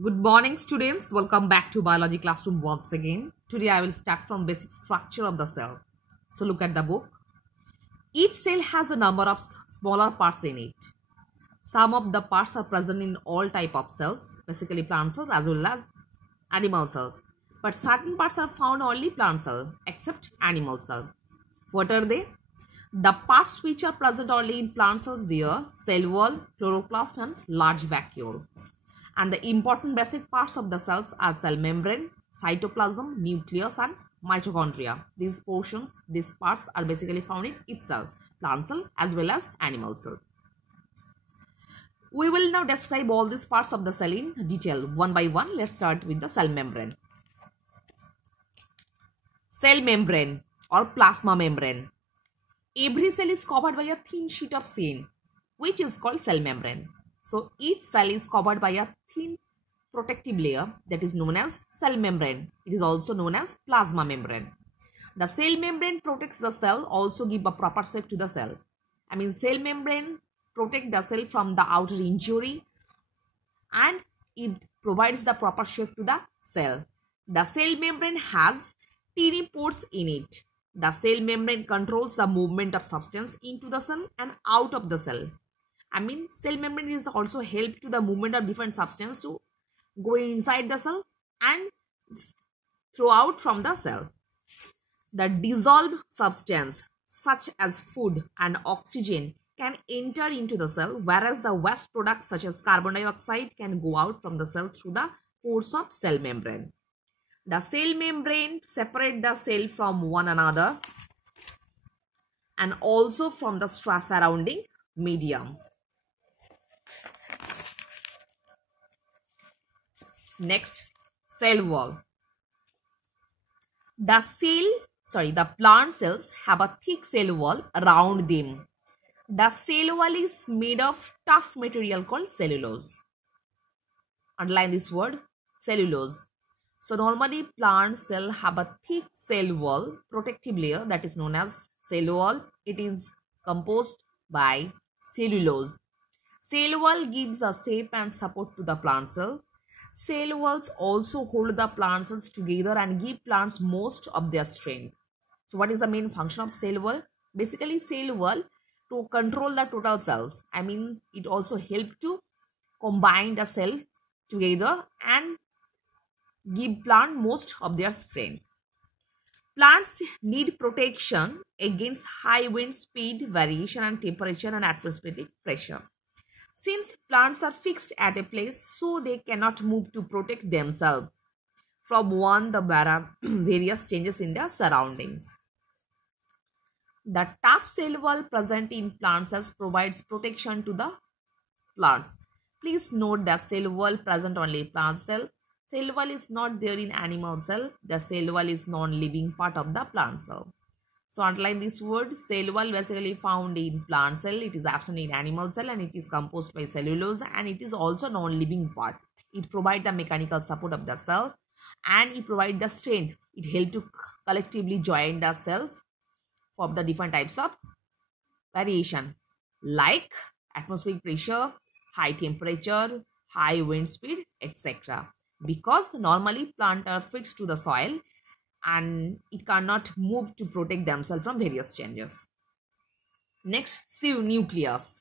Good morning, students. Welcome back to biology classroom once again. Today I will start from basic structure of the cell. So look at the book. Each cell has a number of smaller parts in it. Some of the parts are present in all type of cells, basically plant cells as well as animal cells. But certain parts are found only plant cell except animal cell. What are they? The parts which are present only in plant cells, they are cell wall, chloroplast and large vacuole. And the important basic parts of the cells are cell membrane, cytoplasm, nucleus and mitochondria. These parts are basically found in each cell, plant cell as well as animal cell. We will now describe all these parts of the cell in detail one by one. Let's start with the cell membrane. Cell membrane or plasma membrane. Every cell is covered by a thin sheet of skin, which is called cell membrane. So each cell is covered by a thin protective layer that is known as cell membrane. It is also known as plasma membrane. The cell membrane protects the cell, also give a proper shape to the cell. Cell membrane protect the cell from the outer injury and it provides the proper shape to the cell. The cell membrane has tiny pores in it. The cell membrane controls the movement of substance into the cell and out of the cell. Cell membrane is also help to the movement of different substance to go inside the cell and throughout from the cell. The dissolved substance such as food and oxygen can enter into the cell, whereas the waste products such as carbon dioxide can go out from the cell through the pores of cell membrane. The cell membrane separate the cell from one another and also from the surrounding medium. Next, cell wall. The plant cells have a thick cell wall around them. The cell wall is made of tough material called cellulose. Underline this word, cellulose. So normally plant cells have a thick cell wall, protective layer that is known as cell wall. It is composed by cellulose. Cell wall gives a shape and support to the plant cell. Cell walls also hold the plant cells together and give plants most of their strength. So what is the main function of cell wall? Basically cell wall to control the total cells. It also helps to combine the cell together and give plant most of their strength. Plants need protection against high wind speed, variation and temperature and atmospheric pressure. Since plants are fixed at a place, so they cannot move to protect themselves from the various changes in their surroundings. The tough cell wall present in plant cells provides protection to the plants. Please note that cell wall present only in plant cell. Cell wall is not there in animal cell. The cell wall is non-living part of the plant cell. So underline this word. Cell wall basically found in plant cell. It is absent in animal cell and it is composed by cellulose and it is also non-living part. It provides the mechanical support of the cell and it provides the strength. It helps to collectively join the cells for the different types of variation like atmospheric pressure, high temperature, high wind speed, etc. Because normally plants are fixed to the soil and it cannot move to protect themselves from various changes. Next, see nucleus.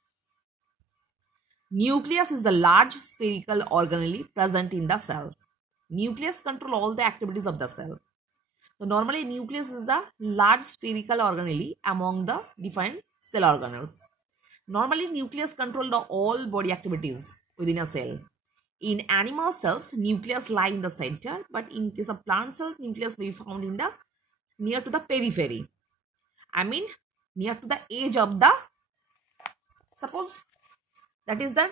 Nucleus is a large spherical organelle present in the cells. Nucleus control all the activities of the cell. So normally nucleus is the large spherical organelle among the different cell organelles. Normally nucleus control the all body activities within a cell. In animal cells, nucleus lie in the center, but in case of plant cells, nucleus may be found in the near to the periphery. Near to the edge of the, suppose that is the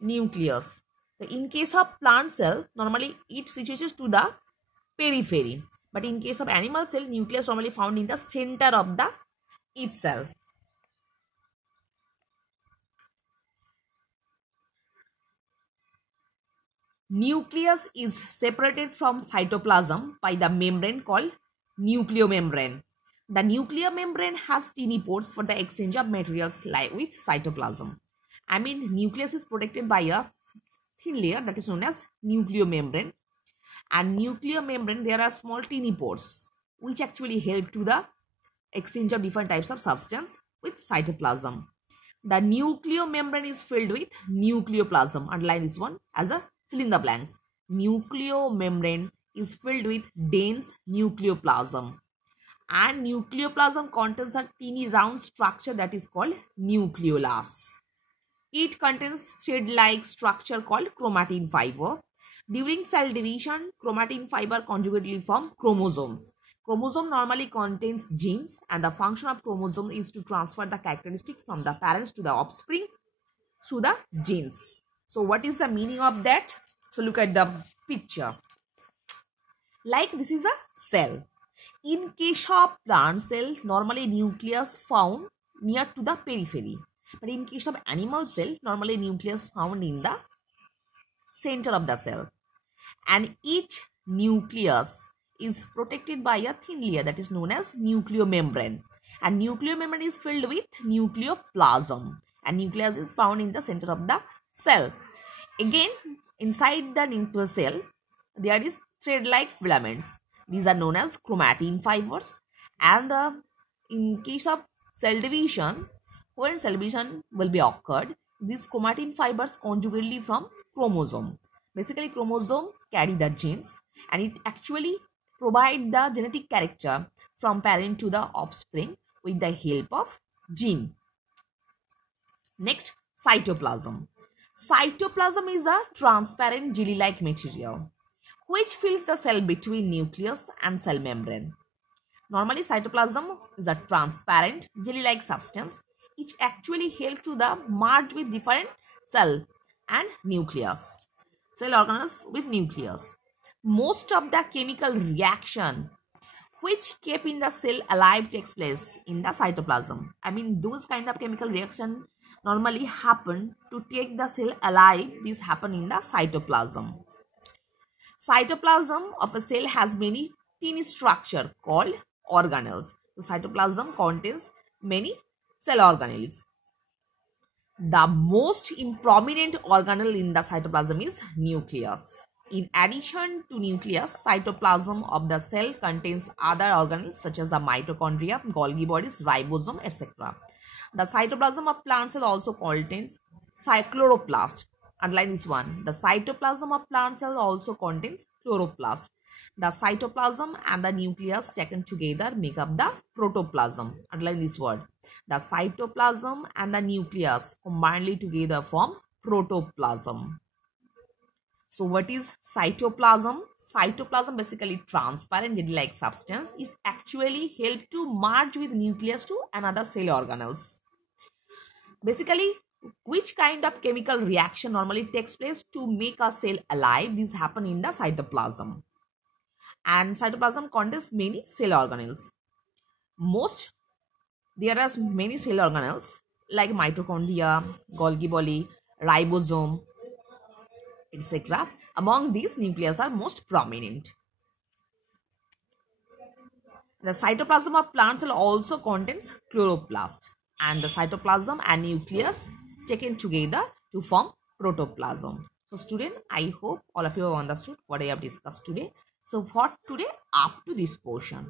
nucleus. So in case of plant cell, normally it situates to the periphery. But in case of animal cell, nucleus normally found in the center of the each cell. Nucleus is separated from cytoplasm by the membrane called nucleomembrane. The nuclear membrane has tiny pores for the exchange of materials like with cytoplasm. Nucleus is protected by a thin layer that is known as nucleomembrane. And nucleomembrane, there are small tiny pores which actually help to the exchange of different types of substance with cytoplasm. The nucleomembrane is filled with nucleoplasm. Underline this one as a fill in the blanks. Nucleomembrane is filled with dense nucleoplasm. And nucleoplasm contains a teeny round structure that is called nucleolus. It contains thread-like structure called chromatin fiber. During cell division, chromatin fiber conjugately form chromosomes. Chromosome normally contains genes, and the function of chromosome is to transfer the characteristic from the parents to the offspring through the genes. So what is the meaning of that? So look at the picture. Like this is a cell. In case of plant cell, normally nucleus found near to the periphery. But in case of animal cell, normally nucleus found in the center of the cell. And each nucleus is protected by a thin layer that is known as nucleomembrane. And nucleomembrane is filled with nucleoplasm. And nucleus is found in the center of the cell. Again, inside the nucleus cell, there is thread-like filaments. These are known as chromatin fibers. And in case of cell division, when cell division will be occurred, these chromatin fibers conjugately from chromosome. Basically, chromosome carry the genes, and it actually provide the genetic character from parent to the offspring with the help of gene. Next, cytoplasm. Cytoplasm is a transparent jelly-like material which fills the cell between nucleus and cell membrane. Normally, cytoplasm is a transparent jelly-like substance which actually helps to the merge with different cell and nucleus. Cell organelles with nucleus. Most of the chemical reaction which keep in the cell alive takes place in the cytoplasm. I mean, those kind of chemical reaction normally happen to take the cell alive. These happen in the cytoplasm. Cytoplasm of a cell has many tiny structure called organelles. So cytoplasm contains many cell organelles. The most prominent organelle in the cytoplasm is nucleus. In addition to nucleus, cytoplasm of the cell contains other organelles such as the mitochondria, Golgi bodies, ribosome, etc. The cytoplasm of plant cell also contains chloroplast. Underline this one. The cytoplasm of plant cell also contains chloroplast. The cytoplasm and the nucleus taken together make up the protoplasm. Underline this word. The cytoplasm and the nucleus combinedly together form protoplasm. So what is cytoplasm? Cytoplasm, basically transparent jelly-like substance, is actually help to merge with nucleus to another cell organelles. Basically, which kind of chemical reaction normally takes place to make a cell alive? These happen in the cytoplasm. And cytoplasm contains many cell organelles. There are many cell organelles like mitochondria, Golgi body, ribosome, etc. Among these, nucleus are most prominent. The cytoplasm of plant cell also contains chloroplast, and the cytoplasm and nucleus taken together to form protoplasm. So student, I hope all of you have understood what I have discussed today. So for today, up to this portion.